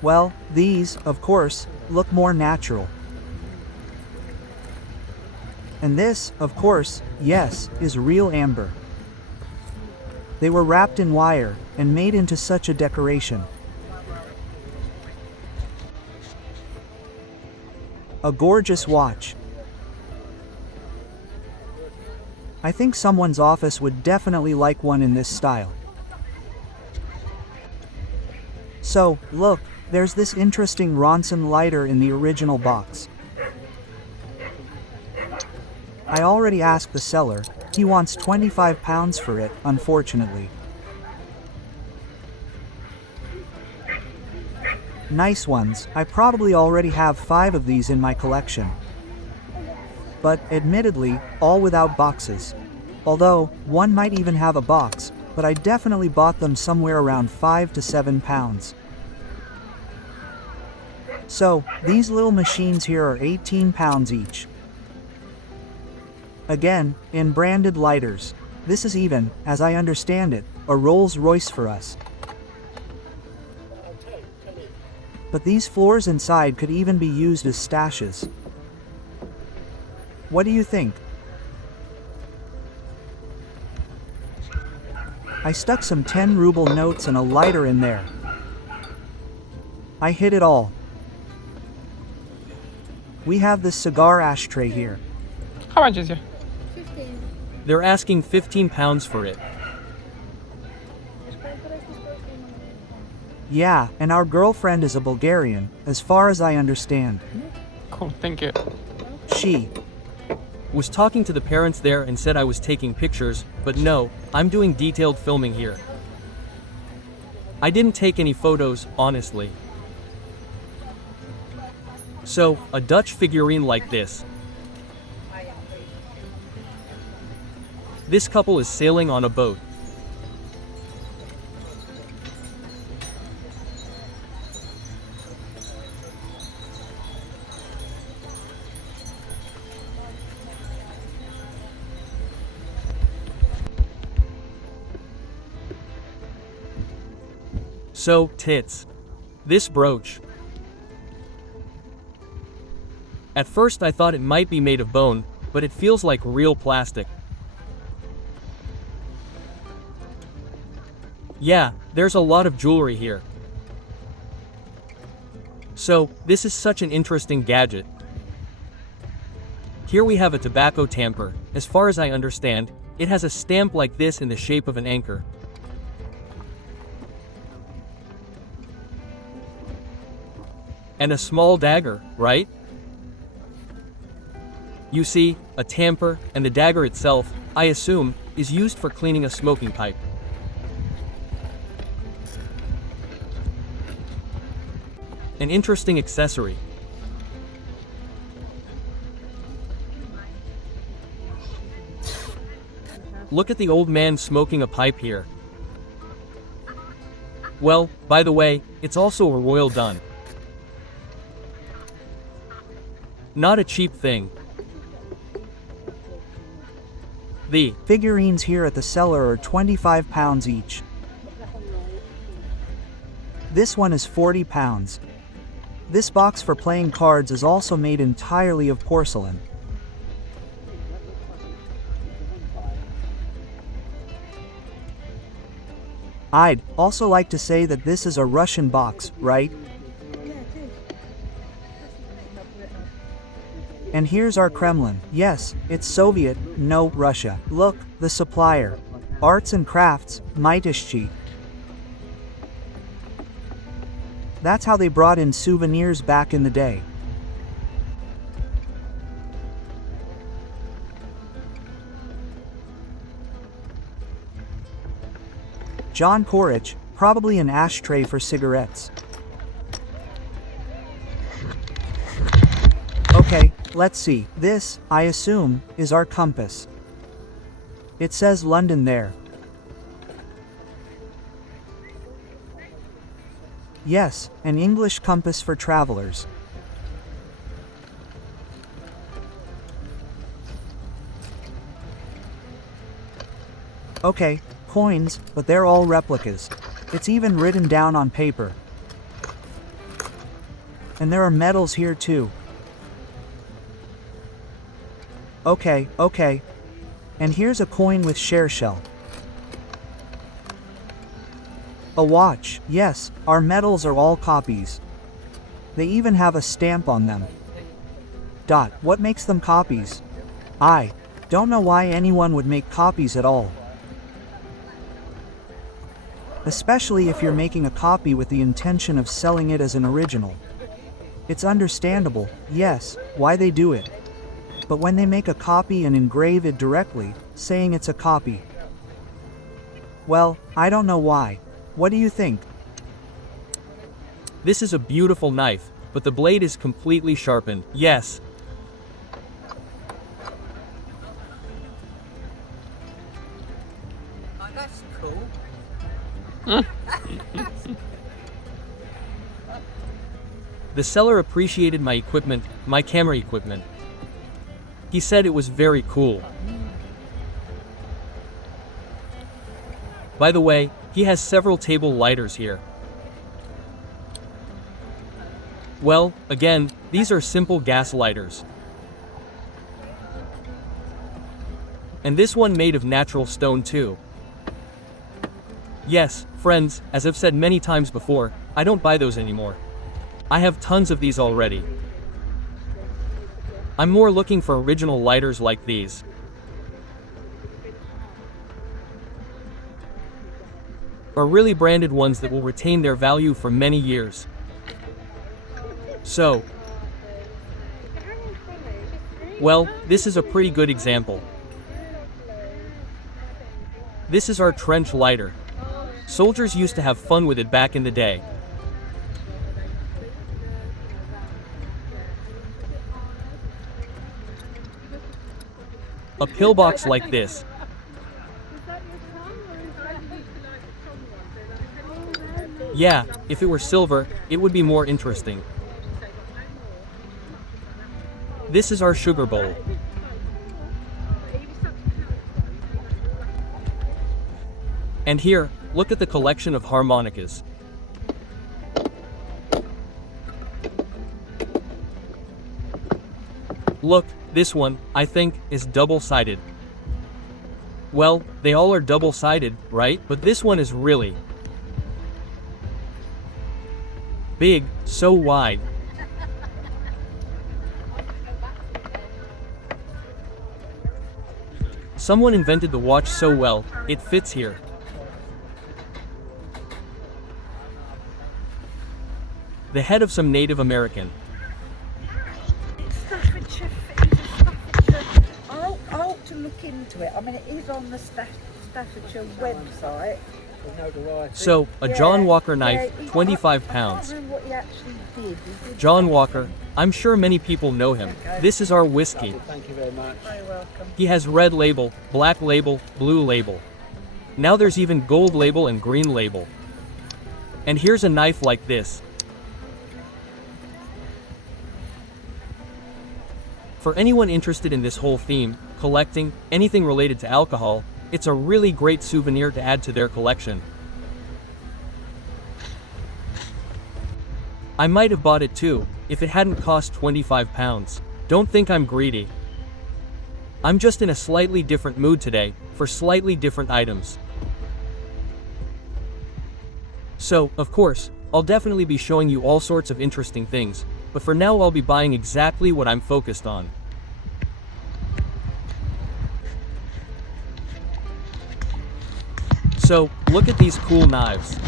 Well, these, of course, look more natural. And this, of course, yes, is real amber. They were wrapped in wire, and made into such a decoration. A gorgeous watch. I think someone's office would definitely like one in this style. So, look, there's this interesting Ronson lighter in the original box. I already asked the seller, he wants £25 for it, unfortunately. Nice ones, I probably already have 5 of these in my collection. But, admittedly, all without boxes. Although, one might even have a box, but I definitely bought them somewhere around £5 to £7. So, these little machines here are £18 each. Again, in branded lighters. This is even, as I understand it, a Rolls Royce for us. But these floors inside could even be used as stashes. What do you think? I stuck some 10 ruble notes and a lighter in there. I hid it all. We have this cigar ashtray here. How much is it? 15. They're asking £15 for it. Yeah, and our girlfriend is a Bulgarian, as far as I understand. Cool, thank you. She. Was talking to the parents there and said I was taking pictures, but no, I'm doing detailed filming here. I didn't take any photos, honestly. So, a Dutch figurine like this. This couple is sailing on a boat. So, tits. This brooch. At first I thought it might be made of bone, but it feels like real plastic. Yeah, there's a lot of jewelry here. So, this is such an interesting gadget. Here we have a tobacco tamper. As far as I understand, it has a stamp like this in the shape of an anchor. And a small dagger, right? You see, a tamper, and the dagger itself, I assume, is used for cleaning a smoking pipe. An interesting accessory. Look at the old man smoking a pipe here. Well, by the way, it's also a royal dun. Not a cheap thing. The Figurines here at the seller are £25 each. This one is £40. This box for playing cards is also made entirely of porcelain. I'd also like to say that this is a Russian box, right? And here's our Kremlin. Yes, it's Soviet, no Russia. Look, the supplier. Arts and Crafts, Mytishchi. That's how they brought in souvenirs back in the day. John Korich, probably an ashtray for cigarettes. Okay, let's see. This, I assume, is our compass. It says London there. Yes, an English compass for travelers. Okay, coins, but they're all replicas. It's even written down on paper. And there are medals here too. Okay. And here's a coin with share shell. A watch, yes, our medals are all copies. They even have a stamp on them. What makes them copies? I don't know why anyone would make copies at all. Especially if you're making a copy with the intention of selling it as an original. It's understandable, yes, why they do it. But when they make a copy and engrave it directly, saying it's a copy. Well, I don't know why. What do you think? This is a beautiful knife, but the blade is completely sharpened. Yes. Oh, that's cool. The seller appreciated my equipment, my camera equipment. He said it was very cool. By the way, he has several table lighters here. Well, again, these are simple gas lighters. And this one made of natural stone too. Yes, friends, as I've said many times before, I don't buy those anymore. I have tons of these already. I'm more looking for original lighters like these. Or really branded ones that will retain their value for many years. So, well, this is a pretty good example. This is our trench lighter. Soldiers used to have fun with it back in the day. A pillbox like this. Yeah, if it were silver, it would be more interesting. This is our sugar bowl. And here, look at the collection of harmonicas. Look, this one, I think, is double-sided. Well, they all are double-sided, right? But this one is really big, so wide. Someone invented the watch so well, it fits here. The head of some Native American. Staffordshire, Staffordshire. I ought to look into it. I mean, it is on the Staffordshire website. So, a John Walker knife, Yeah, 25 I pounds. can't remember what he actually did. He did John something. Walker, I'm sure many people know him. This is our whiskey. Thank you very much. Very welcome. He has red label, black label, blue label. Now there's even gold label and green label. And here's a knife like this. For anyone interested in this whole theme, collecting, anything related to alcohol, it's a really great souvenir to add to their collection. I might have bought it too, if it hadn't cost 25 pounds. Don't think I'm greedy. I'm just in a slightly different mood today, for slightly different items. So, of course, I'll definitely be showing you all sorts of interesting things, but for now I'll be buying exactly what I'm focused on. So, look at these cool knives.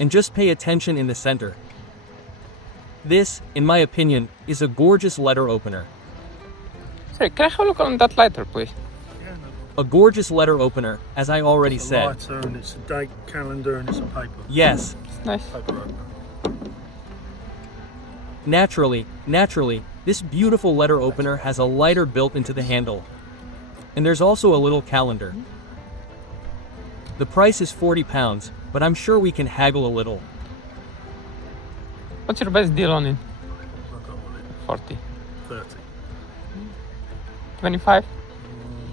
And just pay attention in the center. This, in my opinion, is a gorgeous letter opener. Sorry, can I have a look on that lighter, please? A gorgeous letter opener, as I already It's a said. lighter and it's a date calendar and it's a paper. Yes, It's nice. Paper opener. naturally, this beautiful letter opener has a lighter built into the handle. And there's also a little calendar. The price is 40 pounds, but I'm sure we can haggle a little. What's your best deal on it? I've got one 40. at 30. 25?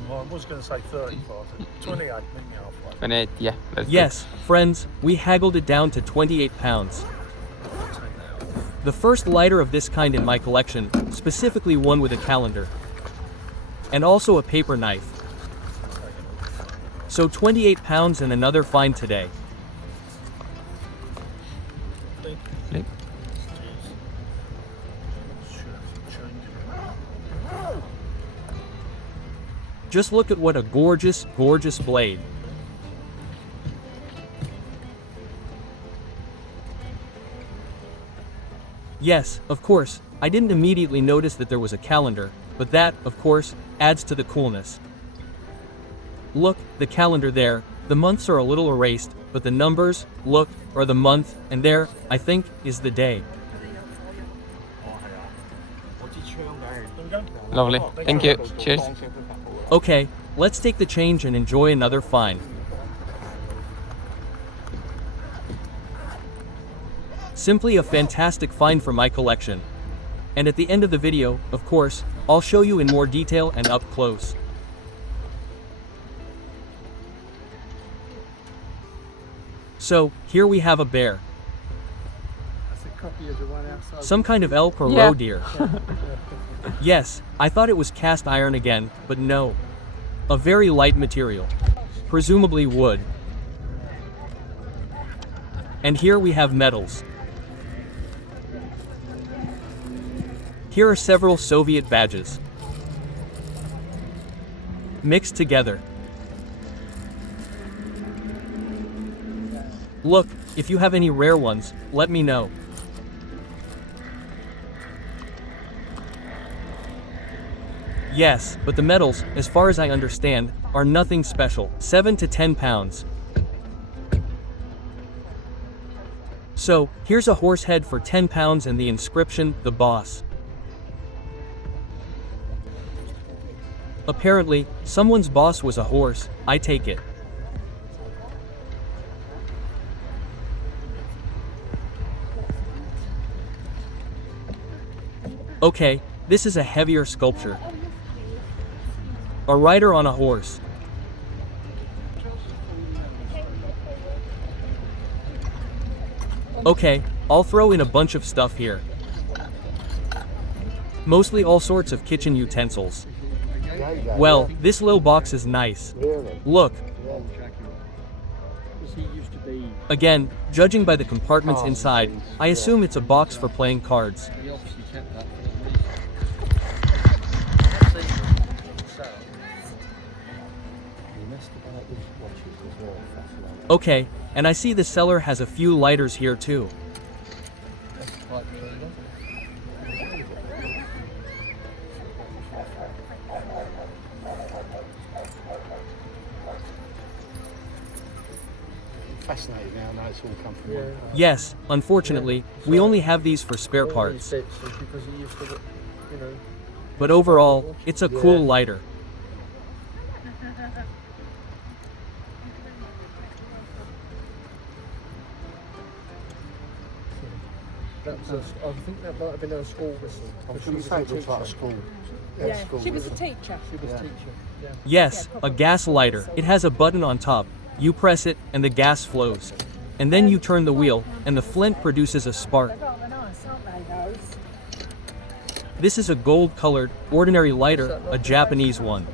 Well, I was going to say 35. 28, meet me halfway. 28, yeah. That's Yes, friends, we haggled it down to 28 pounds. The first lighter of this kind in my collection, specifically one with a calendar. And also a paper knife. So 28 pounds and another find today. Good. Just look at what a gorgeous, gorgeous blade. Yes, of course, I didn't immediately notice that there was a calendar, but that, of course, adds to the coolness. Look, the calendar there, the months are a little erased, but the numbers, look, are the month, and there, I think, is the day. Lovely. Thank you. Cheers. Okay, let's take the change and enjoy another find. Simply a fantastic find for my collection. And at the end of the video, of course, I'll show you in more detail and up close. So, here we have a bear. That's a copy of the one outside. Some kind of elk or Yeah. roe deer. Yes, I thought it was cast iron again, but no. A very light material. Presumably wood. And here we have metals. Here are several Soviet badges. Mixed together. Look, if you have any rare ones, let me know. Yes, but the medals, as far as I understand, are nothing special. 7 to 10 pounds. So, here's a horse head for 10 pounds and the inscription, "The Boss." Apparently, someone's boss was a horse, I take it. Okay, this is a heavier sculpture. A rider on a horse. Okay, I'll throw in a bunch of stuff here. Mostly all sorts of kitchen utensils. Well, this little box is nice. Look. Again, judging by the compartments inside, I assume it's a box for playing cards. Okay, and I see the seller has a few lighters here too. Fascinating now, I know it's all come from one. Yes, unfortunately, we only have these for spare parts. But overall, it's a cool lighter. I think that might have been her school whistle. I was going to say it looks like a school. Yeah, school she was a whistle. teacher. She was teacher. Yeah. Yes, a gas lighter. It has a button on top. You press it, and the gas flows. And then you turn the wheel, and the flint produces a spark. They're rather nice, aren't they, those? This is a gold-colored, ordinary lighter, a Japanese one.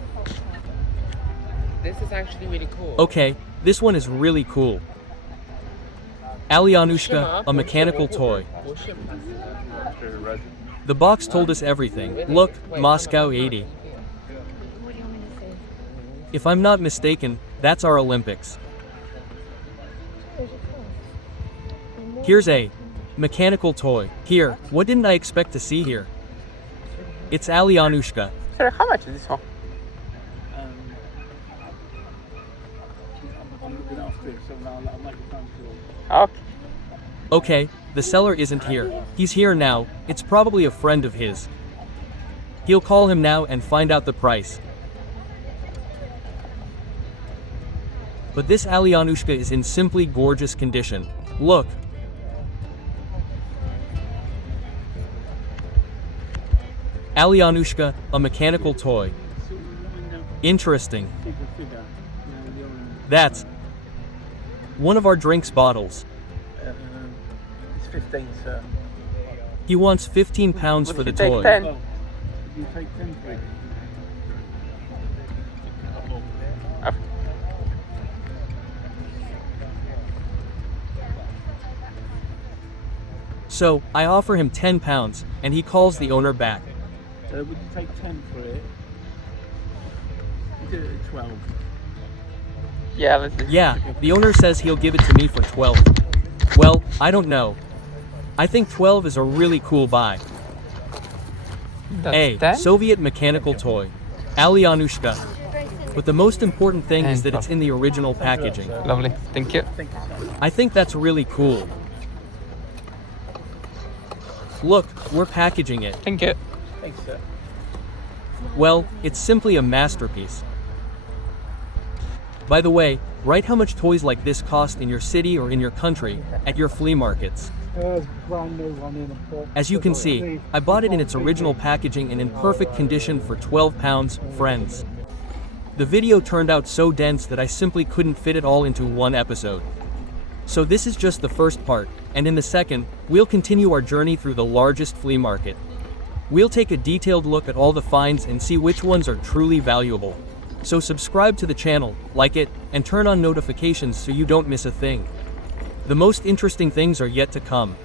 This is actually really cool. Okay, this one is really cool. Alyanushka, a mechanical toy. The box told us everything. Look, Moscow 80. If I'm not mistaken, that's our Olympics. Here's a mechanical toy. Here, what didn't I expect to see here? It's Alyanushka. Sir, how much is this one? I'm looking after it, so now I'll make a phone call. Okay. Okay, the seller isn't here. He's here now, it's probably a friend of his. He'll call him now and find out the price. But this Alyanushka is in simply gorgeous condition. Look. Alyanushka, a mechanical toy. Interesting. That's one of our drinks bottles. It's 15, sir. He wants 15 pounds for the toy. Well, you take 10 for it. So, I offer him 10 pounds, and he calls the owner back. Would you take 10 for it? You do it at 12. Yeah, let's do. Yeah, the owner says he'll give it to me for 12. Well, I don't know. I think 12 is a really cool buy. That's A 10? Soviet mechanical toy. Alyanushka. But the most important thing is that it's in the original packaging. Lovely, thank you. I think that's really cool. Look, we're packaging it. Thank you. Thanks, sir. Well, it's simply a masterpiece. By the way, write how much toys like this cost in your city or in your country, at your flea markets. Brand new one in a box. As you can see, I bought it in its original packaging and in perfect condition for 12 pounds, friends. The video turned out so dense that I simply couldn't fit it all into one episode. So this is just the first part, and in the second, we'll continue our journey through the largest flea market. We'll take a detailed look at all the finds and see which ones are truly valuable. So subscribe to the channel, like it, and turn on notifications so you don't miss a thing. The most interesting things are yet to come.